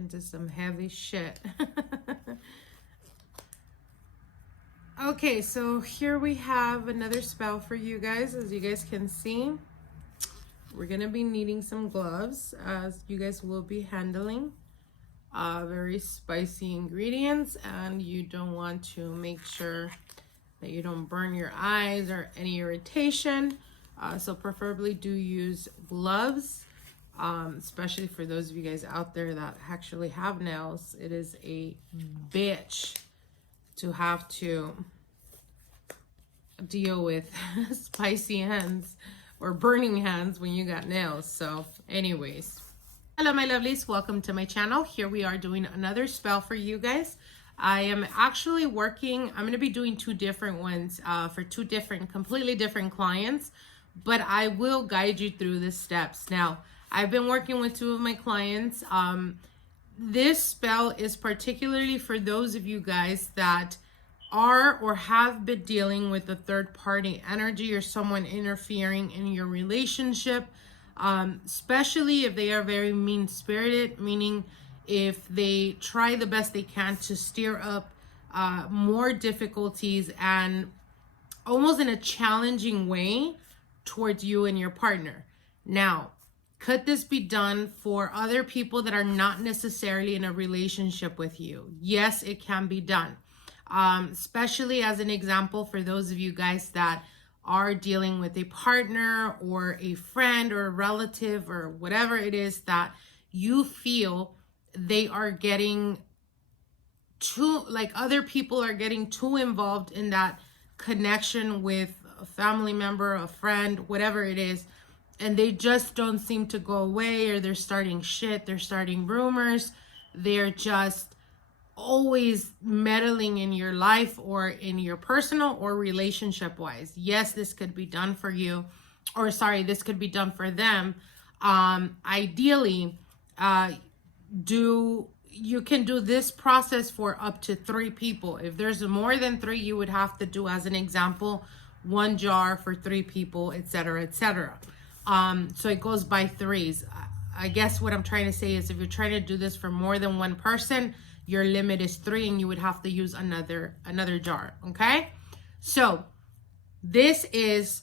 into some heavy shit. Okay, so here we have another spell for you guys. As you guys can see, we're gonna be needing some gloves, as you guys will be handling very spicy ingredients, and you don't want to make sure that you don't burn your eyes or any irritation. So preferably do use gloves, especially for those of you guys out there that actually have nails. It is a bitch to have to deal with spicy hands or burning hands when you got nails. So anyways, hello my lovelies, welcome to my channel. Here we are doing another spell for you guys. I am actually working, I'm going to be doing two different ones for two different, completely different clients, but I will guide you through the steps. Now, I've been working with two of my clients. This spell is particularly for those of you guys that are or have been dealing with a third party energy or someone interfering in your relationship, especially if they are very mean spirited, meaning if they try the best they can to stir up more difficulties and almost in a challenging way towards you and your partner. Now, could this be done for other people that are not necessarily in a relationship with you? Yes, it can be done. Especially as an example for those of you guys that are dealing with a partner or a friend or a relative or whatever it is that you feel they are getting too, like other people are getting too involved in that connection with a family member, a friend, whatever it is, and they just don't seem to go away, or they're starting shit, they're starting rumors, they're just always meddling in your life or in your personal or relationship wise. Yes, this could be done for you, or sorry, this could be done for them. Ideally, you can do this process for up to 3 people. If there's more than 3, you would have to do, as an example, 1 jar for 3 people, etc., etc. So it goes by 3s. I guess what I'm trying to say is if you're trying to do this for more than 1 person, your limit is 3 and you would have to use another jar. Okay, so this is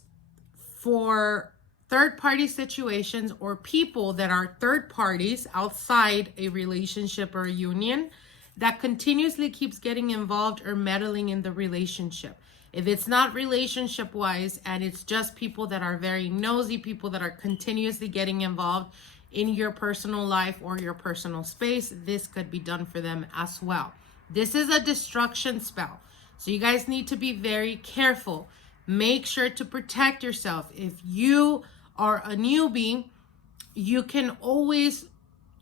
for third party situations or people that are third parties outside a relationship or a union that continuously keeps getting involved or meddling in the relationship. If it's not relationship wise and it's just people that are very nosy, people that are continuously getting involved in your personal life or your personal space, this could be done for them as well. This is a destruction spell, so you guys need to be very careful. Make sure to protect yourself. If you are a newbie, you can always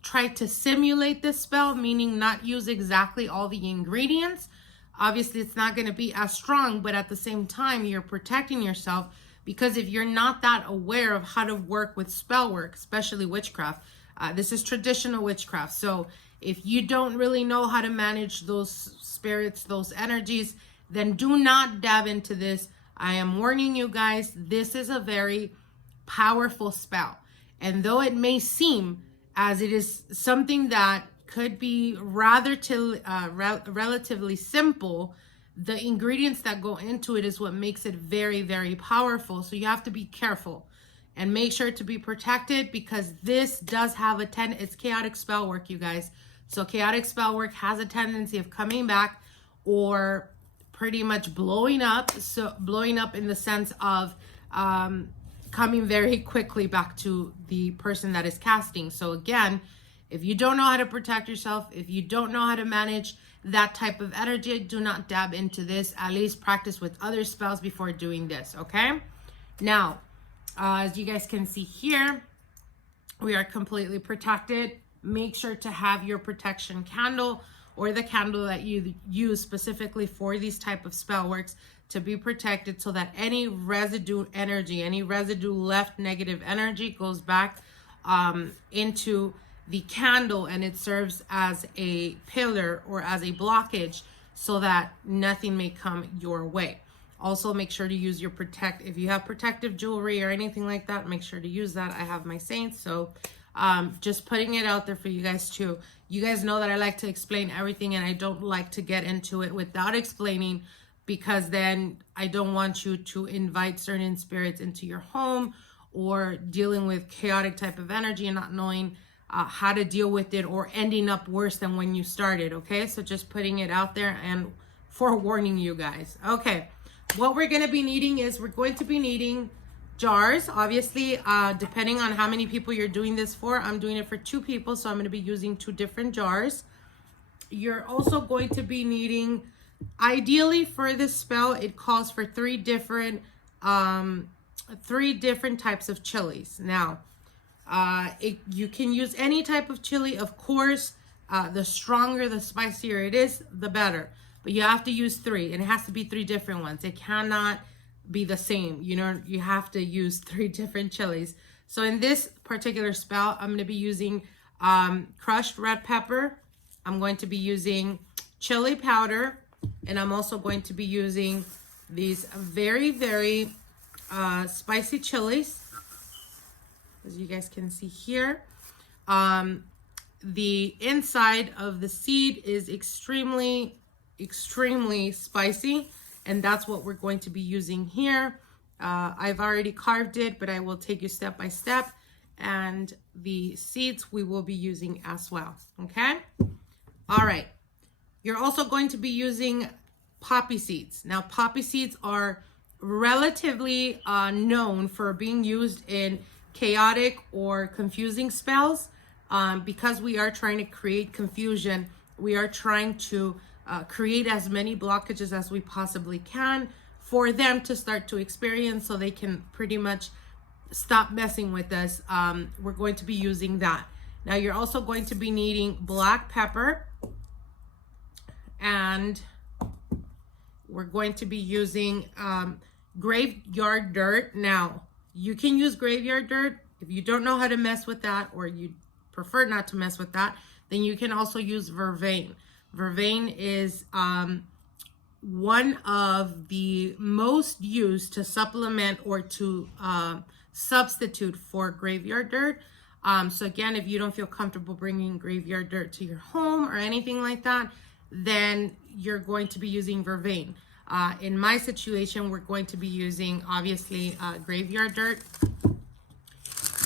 try to simulate this spell, meaning not use exactly all the ingredients. Obviously, it's not going to be as strong, but at the same time, you're protecting yourself. Because if you're not that aware of how to work with spell work, especially witchcraft, this is traditional witchcraft. So if you don't really know how to manage those spirits, those energies, then do not dab into this. I am warning you guys, this is a very powerful spell. And though it may seem as it is something that could be relatively simple, the ingredients that go into it is what makes it very, very powerful. So you have to be careful and make sure to be protected, because this does have it's chaotic spell work, you guys. So chaotic spell work has a tendency of coming back or pretty much blowing up. So blowing up in the sense of coming very quickly back to the person that is casting. So again, if you don't know how to protect yourself, if you don't know how to manage that type of energy, do not dab into this. At least practice with other spells before doing this, okay? Now, as you guys can see here, we are completely protected. Make sure to have your protection candle or the candle that you use specifically for these type of spell works to be protected, so that any residue energy, any residue left negative energy goes back into the candle, and it serves as a pillar or as a blockage so that nothing may come your way. Also, make sure to use your if you have protective jewelry or anything like that, make sure to use that. I have my saints, so Just putting it out there for you guys too. You guys know that I like to explain everything, and I don't like to get into it without explaining, because then I don't want you to invite certain spirits into your home, or dealing with chaotic type of energy and not knowing how to deal with it, or ending up worse than when you started. Okay, so just putting it out there and forewarning you guys. Okay, what we're going to be needing is we're going to be needing jars. Obviously, depending on how many people you're doing this for, I'm doing it for 2 people, so I'm going to be using 2 different jars. You're also going to be needing, ideally for this spell, it calls for 3 different types of chilies. Now, you can use any type of chili, of course. The stronger, the spicier it is, the better. But you have to use 3, and it has to be 3 different ones. It cannot be the same. You know, you have to use 3 different chilies. So in this particular spell, I'm going to be using crushed red pepper. I'm going to be using chili powder, and I'm also going to be using these very, very spicy chilies, as you guys can see here. The inside of the seed is extremely spicy, and that's what we're going to be using here. I've already carved it, but I will take you step by step, and the seeds we will be using as well. Okay, all right. You're also going to be using poppy seeds. Now, poppy seeds are relatively known for being used in chaotic or confusing spells. Because we are trying to create confusion, we are trying to create as many blockages as we possibly can for them to start to experience, so they can pretty much stop messing with us. We're going to be using that. Now, you're also going to be needing black pepper, and we're going to be using graveyard dirt. Now, you can use graveyard dirt. If you don't know how to mess with that, or you prefer not to mess with that, then you can also use vervain. Vervain is one of the most used to supplement or to substitute for graveyard dirt. So again, if you don't feel comfortable bringing graveyard dirt to your home or anything like that, then you're going to be using vervain. In my situation, we're going to be using, obviously, graveyard dirt.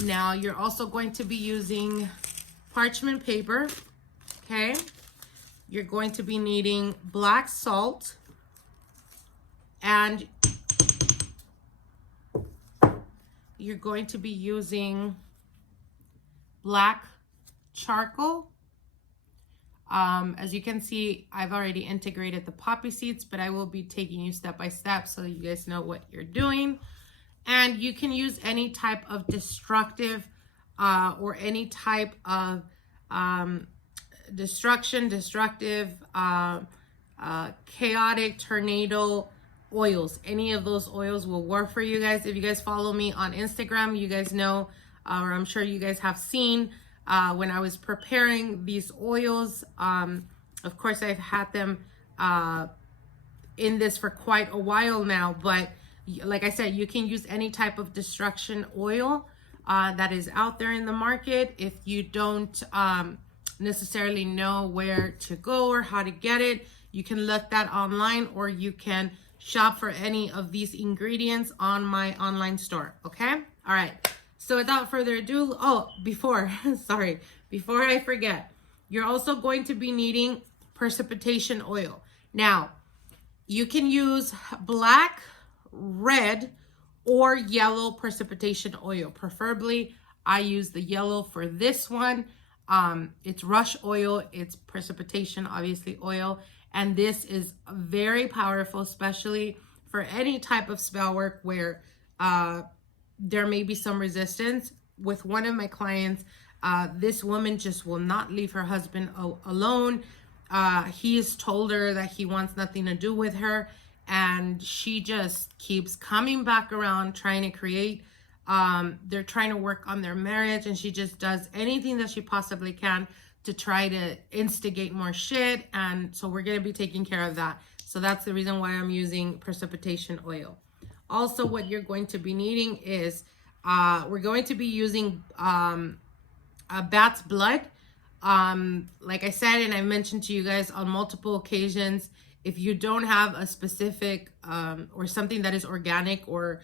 Now, you're also going to be using parchment paper. Okay, you're going to be needing black salt, and you're going to be using black charcoal. As you can see, I've already integrated the poppy seeds, but I will be taking you step by step so you guys know what you're doing. And you can use any type of destructive or any type of destructive, chaotic, tornado oils. Any of those oils will work for you guys. If you guys follow me on Instagram, you guys know, or I'm sure you guys have seen, when I was preparing these oils, of course I've had them in this for quite a while now, but like I said, you can use any type of destruction oil that is out there in the market. If you don't necessarily know where to go or how to get it, you can look that online, or you can shop for any of these ingredients on my online store. Okay, all right. So without further ado, before I forget, you're also going to be needing precipitation oil. Now, you can use black, red, or yellow precipitation oil. Preferably, I use the yellow for this one. It's rush oil, it's precipitation, obviously, oil. And this is very powerful, especially for any type of spell work where there may be some resistance. With one of my clients, this woman just will not leave her husband alone. He's told her that he wants nothing to do with her, and she just keeps coming back around trying to create. They're trying to work on their marriage, and she just does anything that she possibly can to try to instigate more shit. And so we're going to be taking care of that. So that's the reason why I'm using precipitation oil. Also, what you're going to be needing is we're going to be using bat's blood. Like I said, and I mentioned to you guys on multiple occasions, if you don't have a specific or something that is organic or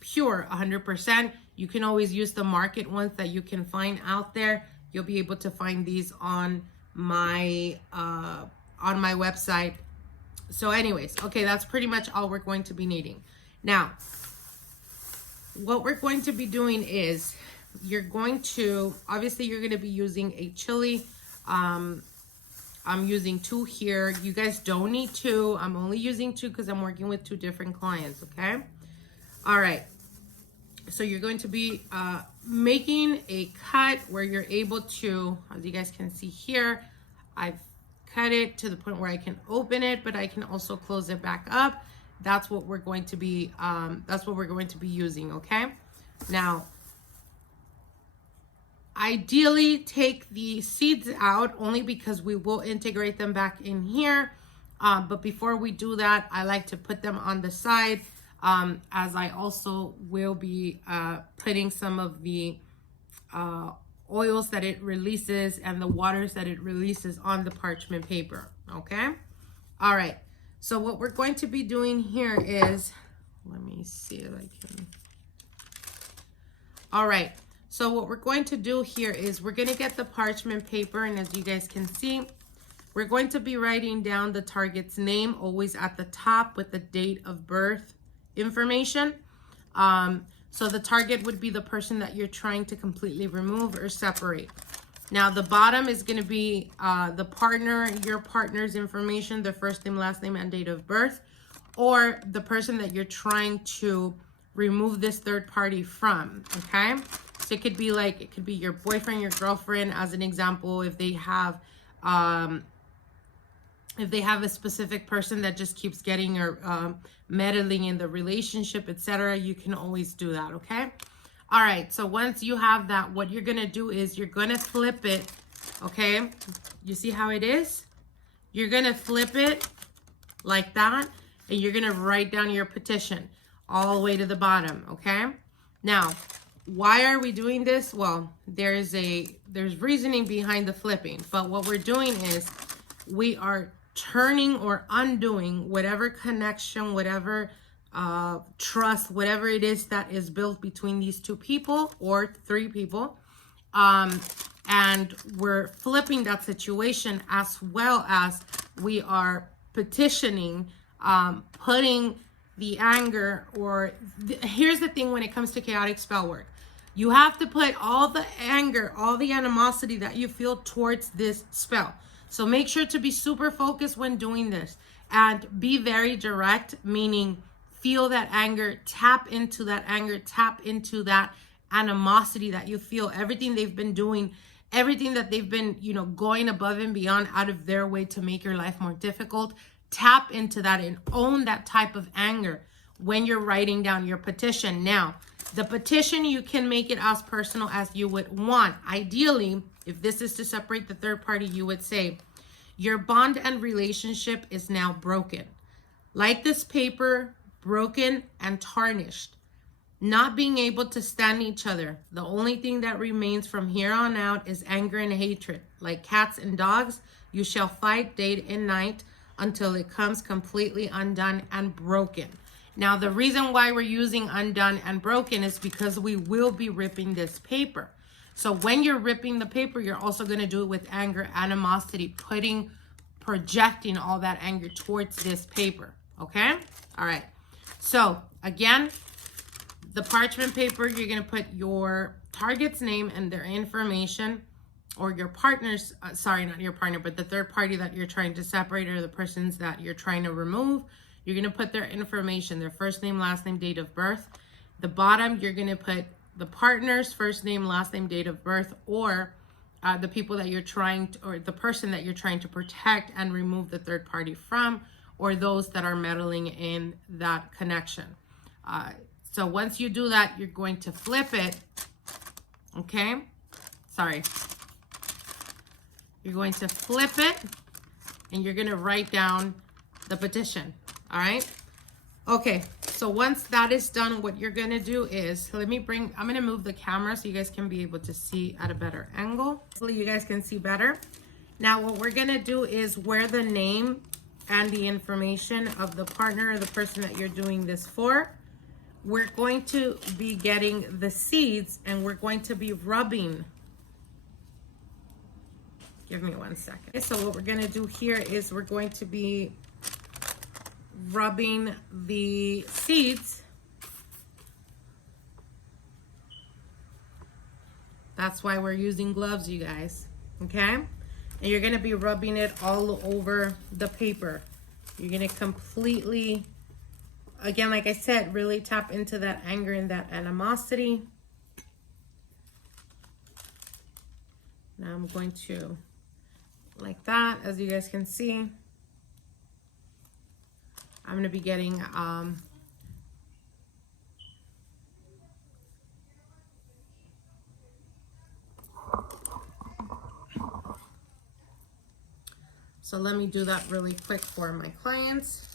pure 100%, you can always use the market ones that you can find out there. You'll be able to find these on my website. So anyways, okay, that's pretty much all we're going to be needing. Now, what we're going to be doing is you're going to be using a chili. I'm using 2 here. You guys don't need 2. I'm only using 2 because I'm working with 2 different clients, okay? All right. So you're going to be making a cut where you're able to, as you guys can see here, I've cut it to the point where I can open it, but I can also close it back up. That's what we're going to be using, okay? Now, ideally take the seeds out only because we will integrate them back in here. But before we do that, I like to put them on the side, as I also will be putting some of the oils that it releases and the waters that it releases on the parchment paper, okay? All right, so what we're going to be doing here is, let me see if I can. All right, so what we're going to do here is we're going to get the parchment paper, and as you guys can see, we're going to be writing down the target's name, always at the top with the date of birth information. So the target would be the person that you're trying to completely remove or separate. Now the bottom is going to be the partner, your partner's information, their first name, last name, and date of birth, or the person that you're trying to remove this third party from, okay? So it could be your boyfriend, your girlfriend, as an example. If they have a specific person that just keeps getting or meddling in the relationship, etc., you can always do that, okay? All right, so once you have that, what you're gonna do is you're gonna flip it, okay? You see how it is? You're gonna flip it like that, and you're gonna write down your petition all the way to the bottom, okay? Now, why are we doing this? Well, there's reasoning behind the flipping, but what we're doing is we are turning or undoing whatever connection, whatever trust, whatever it is that is built between these 2 people or 3 people, and we're flipping that situation, as well as we are petitioning, putting the anger, or here's the thing when it comes to chaotic spell work. You have to put all the anger, all the animosity that you feel towards this spell. So make sure to be super focused when doing this, and be very direct, meaning feel that anger, tap into that anger, tap into that animosity that you feel, everything they've been doing, everything that they've been, going above and beyond out of their way to make your life more difficult. Tap into that and own that type of anger when you're writing down your petition. Now, the petition, you can make it as personal as you would want. Ideally, if this is to separate the third party, you would say, your bond and relationship is now broken. Like this paper, broken and tarnished. Not being able to stand each other. The only thing that remains from here on out is anger and hatred. Like cats and dogs, you shall fight day and night until it comes completely undone and broken. Now, the reason why we're using undone and broken is because we will be ripping this paper. So when you're ripping the paper, you're also going to do it with anger, animosity, projecting all that anger towards this paper, okay? All right. So again, the parchment paper, you're going to put your target's name and their information, or your partner's, sorry, not your partner, but the third party that you're trying to separate, or the persons that you're trying to remove. You're going to put their information, their first name, last name, date of birth. The bottom, you're going to put the partner's first name, last name, date of birth, or the people that you're trying to, or the person that you're trying to protect and remove the third party from, or those that are meddling in that connection. So once you do that, you're going to flip it, okay? Sorry. You're going to flip it, and you're going to write down the petition, all right? Okay, So once that is done, what you're going to do is, I'm going to move the camera so you guys can be able to see at a better angle. So you guys can see better. Now what we're going to do is where the name and the information of the partner or the person that you're doing this for, we're going to be getting the seeds and we're going to be rubbing. Give me 1 second. Okay, so what we're going to do here is we're going to be rubbing the seeds. That's why we're using gloves, you guys. Okay? And you're going to be rubbing it all over the paper. You're going to completely, again, like I said, really tap into that anger and that animosity. Now I'm going to, like that, as you guys can see, I'm going to be getting so let me do that really quick for my clients.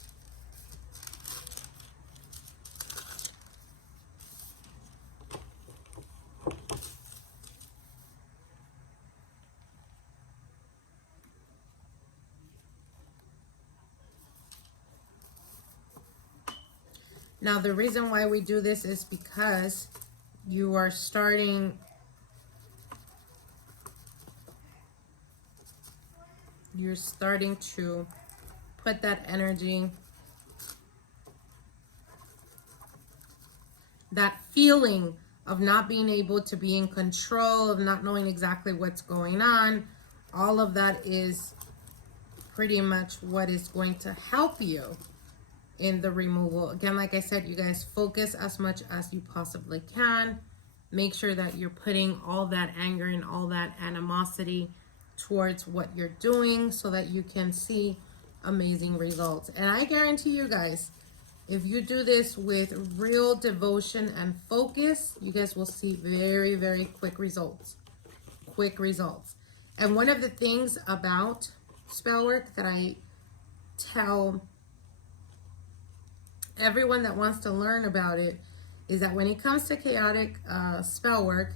Now, the reason why we do this is because you are starting to put that energy, that feeling of not being able to be in control, of not knowing exactly what's going on. All of that is pretty much what is going to help you in the removal. Again, like I said, you guys focus as much as you possibly can. Make sure that you're putting all that anger and all that animosity towards what you're doing so that you can see amazing results. And I guarantee you guys, if you do this with real devotion and focus, you guys will see very, very quick results. Quick results. And one of the things about spell work that I tell everyone that wants to learn about it is that when it comes to chaotic spell work,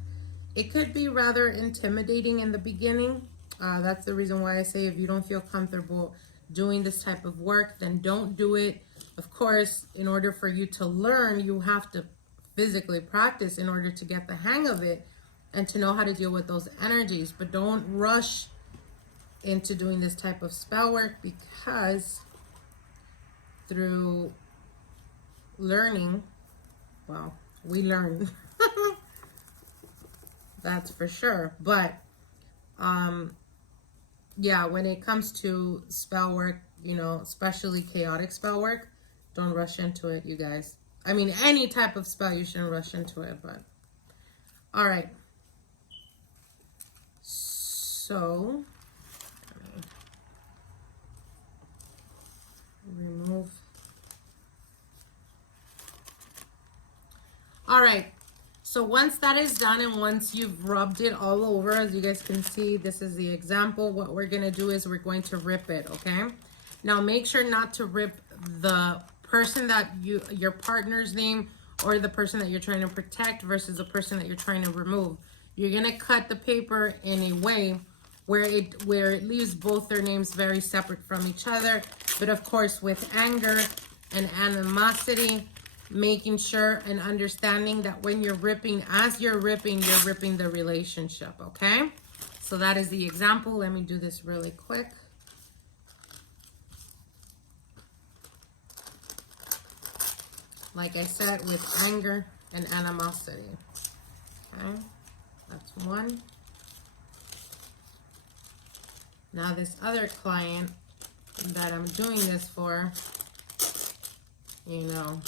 it could be rather intimidating in the beginning. That's the reason why I say if you don't feel comfortable doing this type of work, then don't do it. Of course, in order for you to learn, you have to physically practice in order to get the hang of it and to know how to deal with those energies. But don't rush into doing this type of spell work, because through learning, well, we learn. That's for sure. But yeah, when it comes to spell work, you know, especially chaotic spell work, don't rush into it, you guys. I mean, any type of spell, you shouldn't rush into it, but all right. So remove. All right, so once that is done and once you've rubbed it all over, as you guys can see, this is the example. What we're gonna do is we're going to rip it, okay? Now make sure not to rip the person that your partner's name or the person that you're trying to protect versus the person that you're trying to remove. You're gonna cut the paper in a way where it leaves both their names very separate from each other, but of course with anger and animosity, making sure and understanding that when you're ripping, as you're ripping the relationship, okay? So that is the example. Let me do this really quick. Like I said, with anger and animosity, okay? That's one. Now this other client that I'm doing this for, you know,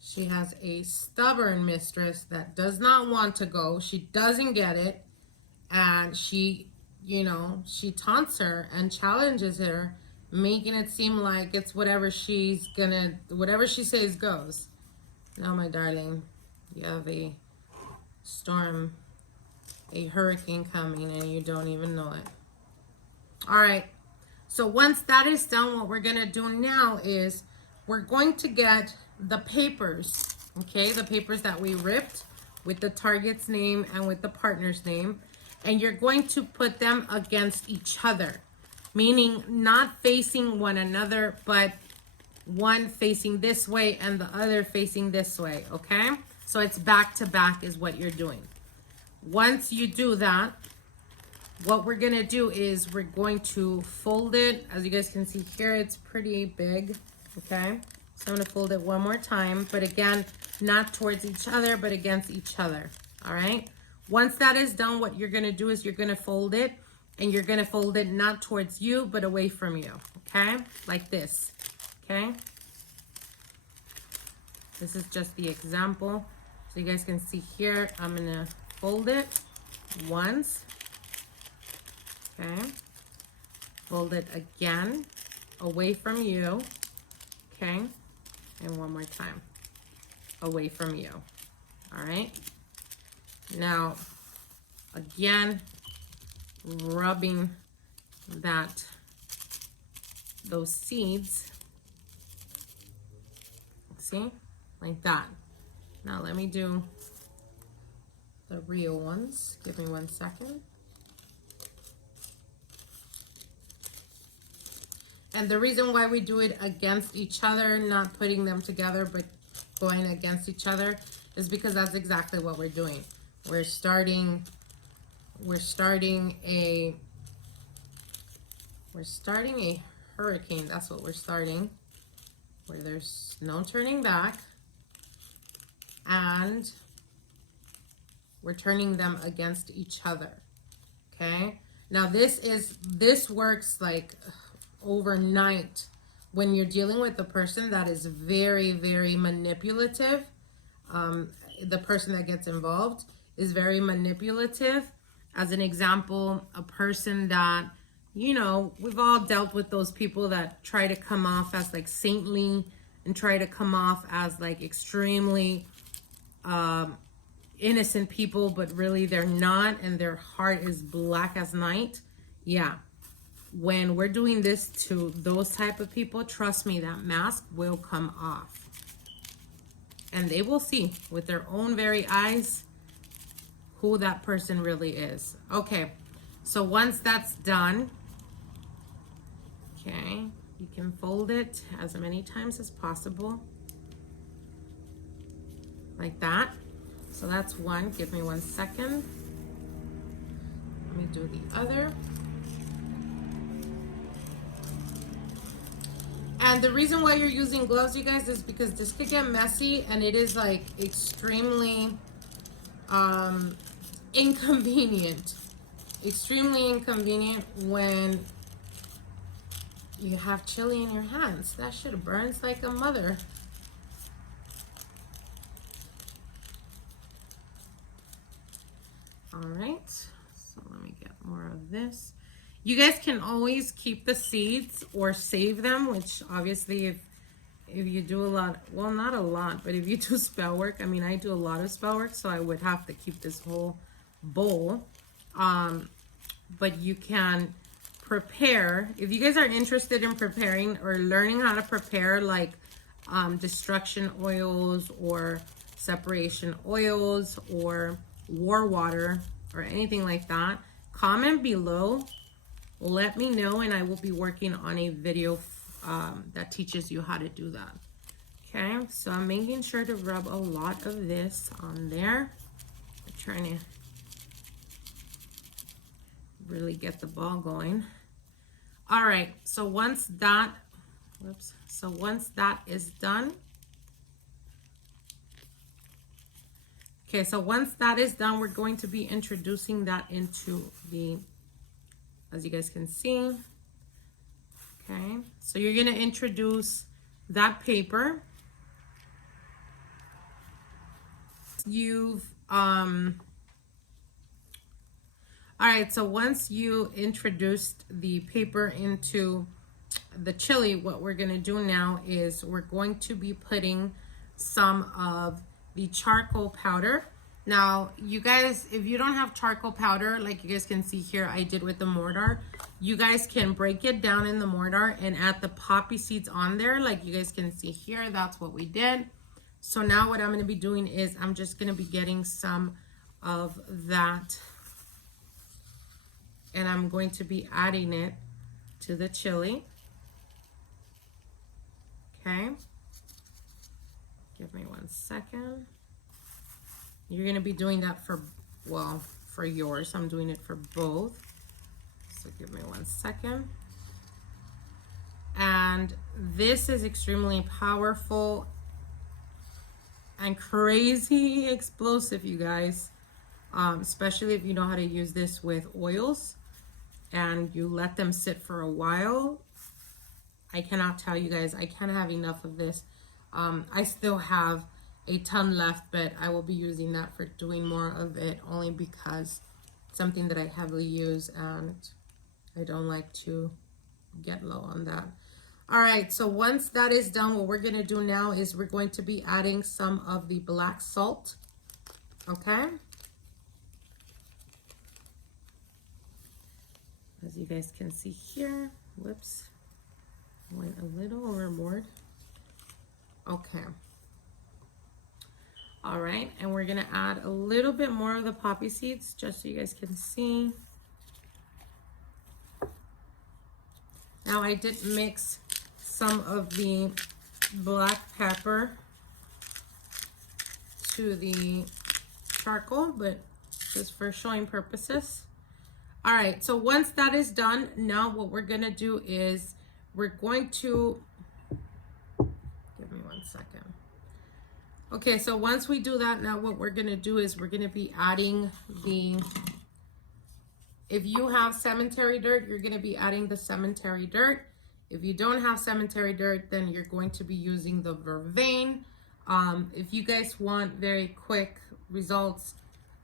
she has a stubborn mistress that does not want to go. She doesn't get it. And she, you know, she taunts her and challenges her, making it seem like it's whatever she says goes. Now, my darling, you have a storm, a hurricane coming, and you don't even know it. All right. So once that is done, what we're going to do now is we're going to get the papers, okay, the papers that we ripped with the target's name and with the partner's name, and you're going to put them against each other, meaning not facing one another, but one facing this way and the other facing this way, okay? So it's back to back is what you're doing. Once you do that, what we're gonna do is we're going to fold it. As you guys can see here, it's pretty big, okay? So I'm gonna fold it one more time, but again, not towards each other, but against each other, all right? Once that is done, what you're gonna do is you're gonna fold it, and you're gonna fold it not towards you, but away from you, okay? Like this, okay? This is just the example. So you guys can see here, I'm gonna fold it once, okay? Fold it again, away from you, okay? And one more time, away from you, all right? Now, again, rubbing those seeds, see, like that. Now let me do the real ones. Give me 1 second. And the reason why we do it against each other, not putting them together, but going against each other, is because that's exactly what we're doing. We're starting a hurricane. That's what we're starting, where there's no turning back, and we're turning them against each other, okay? Now this works like overnight when you're dealing with a person that is very, very manipulative. The person that gets involved is very manipulative. As an example, a person that, you know, we've all dealt with those people that try to come off as like saintly and try to come off as like extremely innocent people, but really they're not, and their heart is black as night. Yeah. When we're doing this to those type of people, trust me, that mask will come off. And they will see with their own very eyes who that person really is. Okay, so once that's done, okay, you can fold it as many times as possible, like that. So that's one. Give me 1 second. Let me do the other. And the reason why you're using gloves, you guys, is because this could get messy, and it is like extremely inconvenient. Extremely inconvenient when you have chili in your hands. That shit burns like a mother. All right, so let me get more of this. You guys can always keep the seeds or save them, which obviously if you do a lot, well, not a lot, but if you do spell work, I mean, I do a lot of spell work, so I would have to keep this whole bowl. But you can prepare, if you guys are interested in preparing or learning how to prepare like destruction oils or separation oils or war water or anything like that, comment below. Let me know, and I will be working on a video that teaches you how to do that. Okay, so I'm making sure to rub a lot of this on there. I'm trying to really get the ball going. All right, so once that, once that is done, okay, so once that is done, we're going to be introducing that into the, as you guys can see, okay, so you're going to introduce that paper. You've, all right, so once you introduced the paper into the chili, what we're going to do now is we're going to be putting some of the charcoal powder Now, you guys, if you don't have charcoal powder, like you guys can see here, I did with the mortar, you guys can break it down in the mortar and add the poppy seeds on there. Like you guys can see here, that's what we did. So now what I'm going to be doing is I'm just going to be getting some of that, and I'm going to be adding it to the chili. Okay. Give me 1 second. You're going to be doing that for, well, for yours. I'm doing it for both. So give me 1 second. And this is extremely powerful and crazy explosive, you guys. Especially if you know how to use this with oils and you let them sit for a while. I cannot tell you guys, I can't have enough of this. I still have a ton left, but I will be using that for doing more of it, only because it's something that I heavily use and I don't like to get low on that. All right, so once that is done, what we're gonna do now is we're going to be adding some of the black salt, okay? As you guys can see here, whoops, went a little overboard. Okay. All right, and we're gonna add a little bit more of the poppy seeds just so you guys can see. Now I did mix some of the black pepper to the charcoal, but just for showing purposes. All right, so once that is done, now what we're gonna do is we're going to, give me 1 second. Okay, so once we do that, now what we're gonna do is we're gonna be adding the, if you have cemetery dirt, you're gonna be adding the cemetery dirt. If you don't have cemetery dirt, then you're going to be using the vervain. If you guys want very quick results,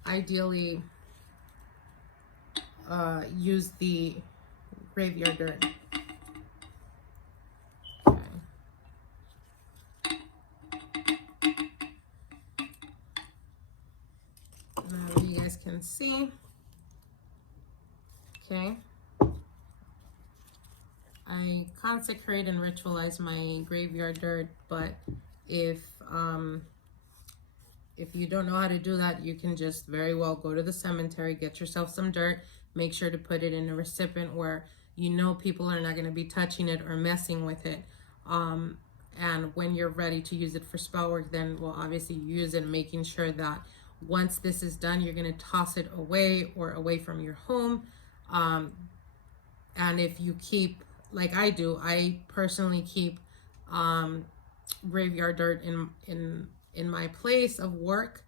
ideally use the graveyard dirt. You guys can see. Okay. I consecrate and ritualize my graveyard dirt, but if you don't know how to do that, you can just very well go to the cemetery, get yourself some dirt, make sure to put it in a recipient where you know people are not going to be touching it or messing with it. And when you're ready to use it for spell work, then well, obviously you use it, making sure that once this is done, you're going to toss it away or away from your home. And if you keep, like I do, I personally keep graveyard dirt in my place of work,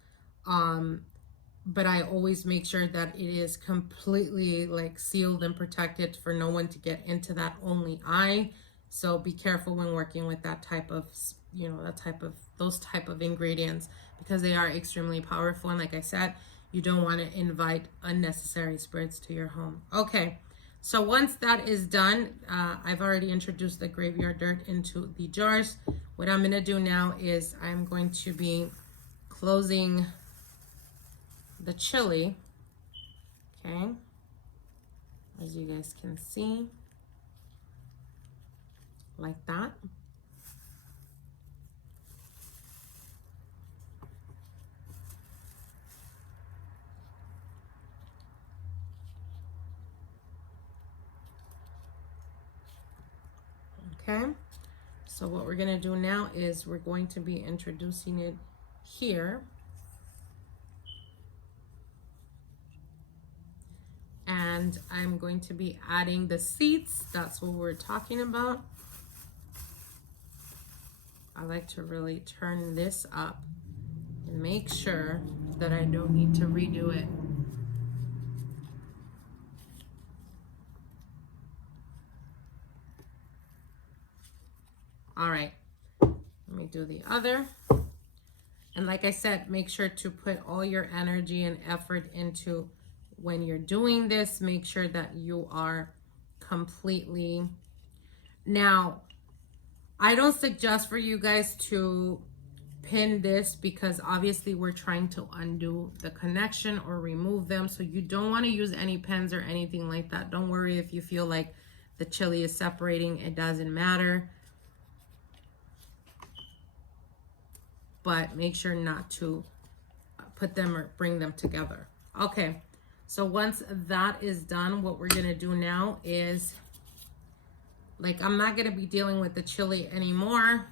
but I always make sure that it is completely like sealed and protected for no one to get into that, only I. So be careful when working with that type of, you know, those type of ingredients, because they are extremely powerful. And like I said, you don't want to invite unnecessary spirits to your home. Okay, so once that is done, I've already introduced the graveyard dirt into the jars. What I'm going to do now is I'm going to be closing the chili, okay, as you guys can see, like that. Okay, so what we're going to do now is we're going to be introducing it here. And I'm going to be adding the seeds. That's what we're talking about. I like to really turn this up and make sure that I don't need to redo it. All right, let me do the other. And like I said, make sure to put all your energy and effort into when you're doing this. Make sure that you are completely, now I don't suggest for you guys to pin this because obviously we're trying to undo the connection or remove them. So you don't want to use any pens or anything like that. Don't worry if you feel like the chili is separating. It doesn't matter. But make sure not to put them or bring them together. Okay, so once that is done, what we're gonna do now is, like, I'm not gonna be dealing with the chili anymore.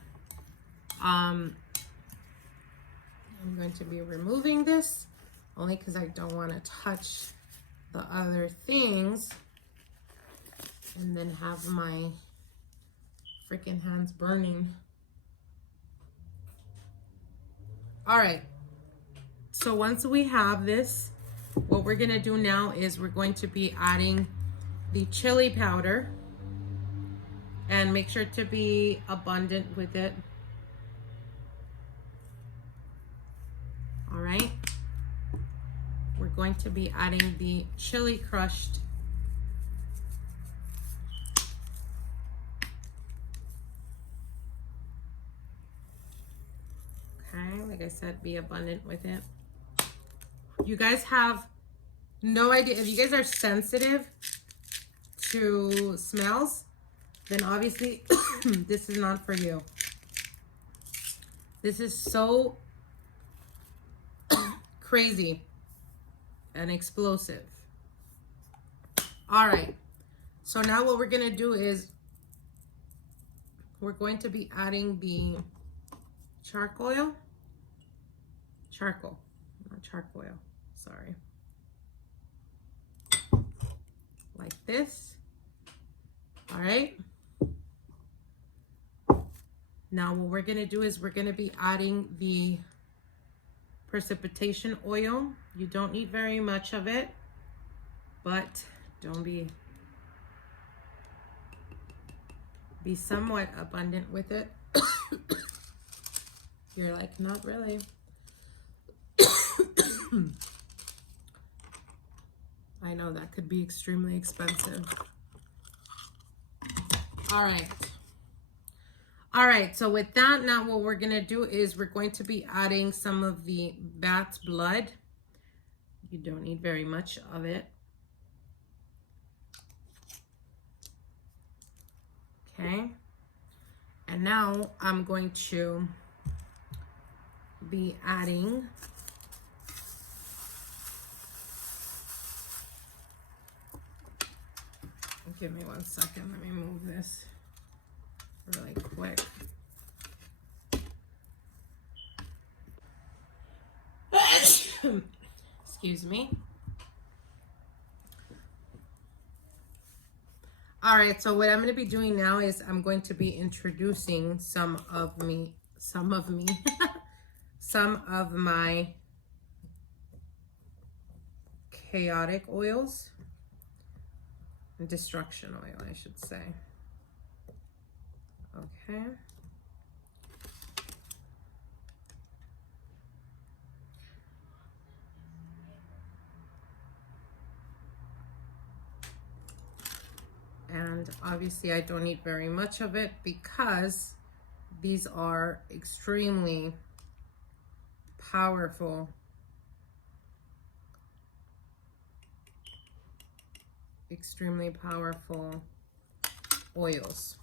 I'm going to be removing this only because I don't want to touch the other things and then have my freaking hands burning. All right, so once we have this, what we're gonna do now is we're going to be adding the chili powder, and make sure to be abundant with it. All right, we're going to be adding the chili crushed. Okay, like I said, be abundant with it. You guys have no idea. If you guys are sensitive to smells, then obviously this is not for you. This is so crazy and explosive. All right, so now what we're gonna do is we're going to be adding the charcoal, not charcoal, sorry, like this. All right, now what we're gonna do is we're gonna be adding the precipitation oil. You don't need very much of it, but don't be somewhat abundant with it. You're like, not really. I know that could be extremely expensive. All right. All right, so with that, now what we're gonna do is we're going to be adding some of the bat's blood. You don't need very much of it. Okay, and now I'm going to be adding give me 1 second, let me move this really quick. Excuse me. All right, so what I'm going to be doing now is I'm going to be introducing some of my chaotic oils, destruction oil, I should say. Okay. And obviously I don't need very much of it because these are extremely powerful oils.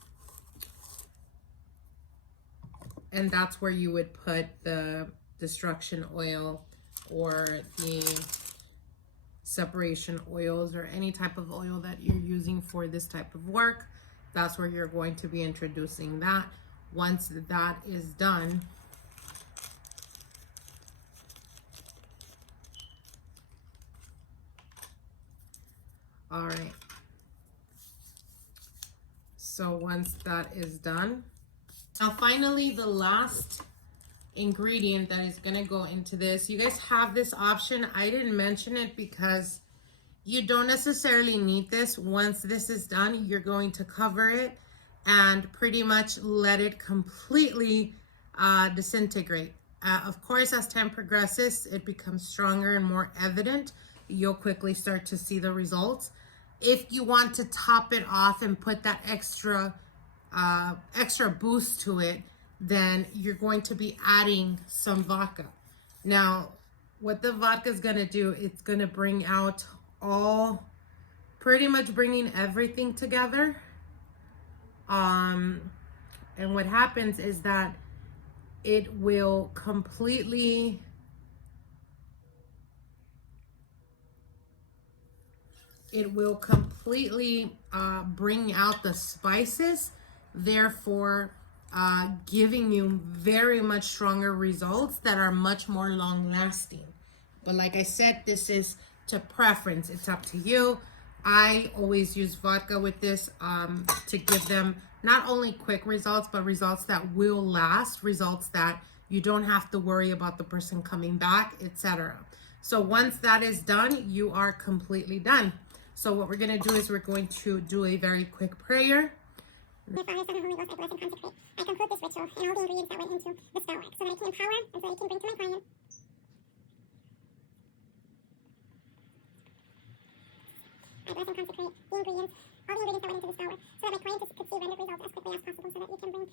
And that's where you would put the destruction oil or the separation oils or any type of oil that you're using for this type of work. That's where you're going to be introducing that. Once that is done, all right, so once that is done, now finally the last ingredient that is going to go into this, you guys have this option. I didn't mention it because you don't necessarily need this. Once this is done, you're going to cover it and pretty much let it completely disintegrate. Of course, as time progresses, it becomes stronger and more evident. You'll quickly start to see the results. If you want to top it off and put that extra boost to it, then you're going to be adding some vodka. Now, what the vodka is going to do, it's going to bring out pretty much bringing everything together. And what happens is that it will completely bring out the spices, therefore giving you very much stronger results that are much more long lasting. But like I said, this is to preference. It's up to you. I always use vodka with this to give them not only quick results, but results that will last, results that you don't have to worry about the person coming back, etc. So once that is done, you are completely done. So what we're going to do is we're going to do a very quick prayer. Dear Father, Son, and Holy Ghost, I bless and consecrate. I conclude this ritual and all the ingredients that went into the spell work so that I can empower and so that I can bring to my client. I bless and consecrate the ingredients, all the ingredients that went into the spell work so that my client could see rendered results as quickly as possible so that we can bring.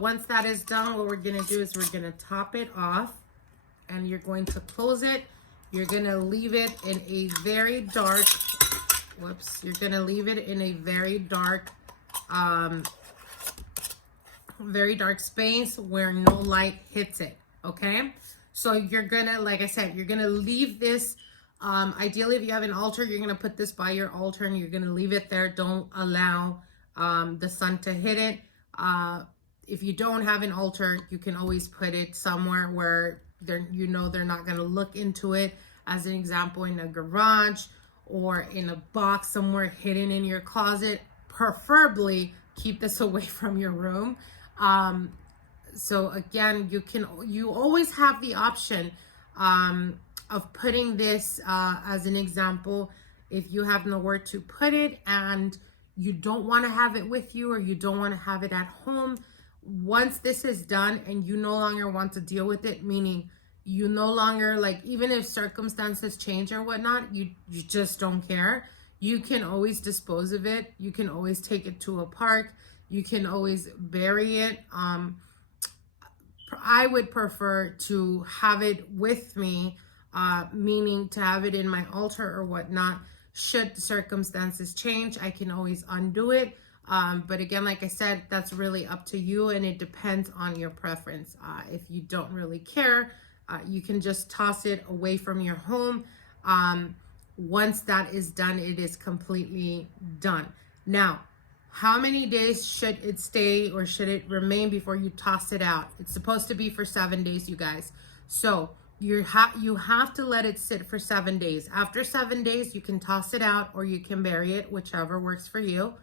Once that is done, what we're going to do is we're going to top it off and you're going to close it. You're going to leave it in a very dark, you're going to leave it in a very dark space where no light hits it, okay? So you're going to, like I said, you're going to leave this, ideally if you have an altar, you're going to put this by your altar and you're going to leave it there. Don't allow the sun to hit it. If you don't have an altar, you can always put it somewhere where they're not going to look into it. As an example, in a garage or in a box somewhere hidden in your closet. Preferably keep this away from your room. So again, you always have the option of putting this as an example. If you have nowhere to put it and you don't want to have it with you or you don't want to have it at home, once this is done and you no longer want to deal with it, meaning you no longer, like, even if circumstances change or whatnot, you just don't care, you can always dispose of it. You can always take it to a park. You can always bury it. I would prefer to have it with me, meaning to have it in my altar or whatnot. Should circumstances change, I can always undo it. But again, like I said, that's really up to you and it depends on your preference. If you don't really care, you can just toss it away from your home. Once that is done, it is completely done. Now, how many days should it stay or should it remain before you toss it out? It's supposed to be for 7 days, you guys. So you have to let it sit for 7 days. After 7 days, you can toss it out or you can bury it, whichever works for you.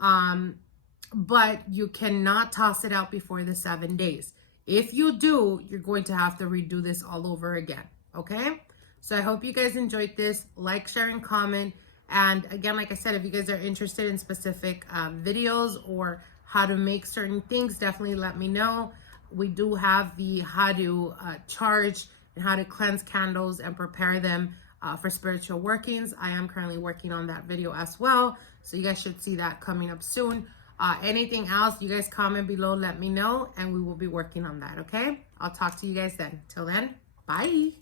But you cannot toss it out before the 7 days. If you do, you're going to have to redo this all over again, okay? So I hope you guys enjoyed this. Like, share, and comment. And again, like I said, if you guys are interested in specific videos or how to make certain things, definitely let me know. We do have the how to charge and how to cleanse candles and prepare them for spiritual workings. I am currently working on that video as well. So you guys should see that coming up soon. Anything else, you guys comment below, let me know, and we will be working on that, okay? I'll talk to you guys then. Till then, bye.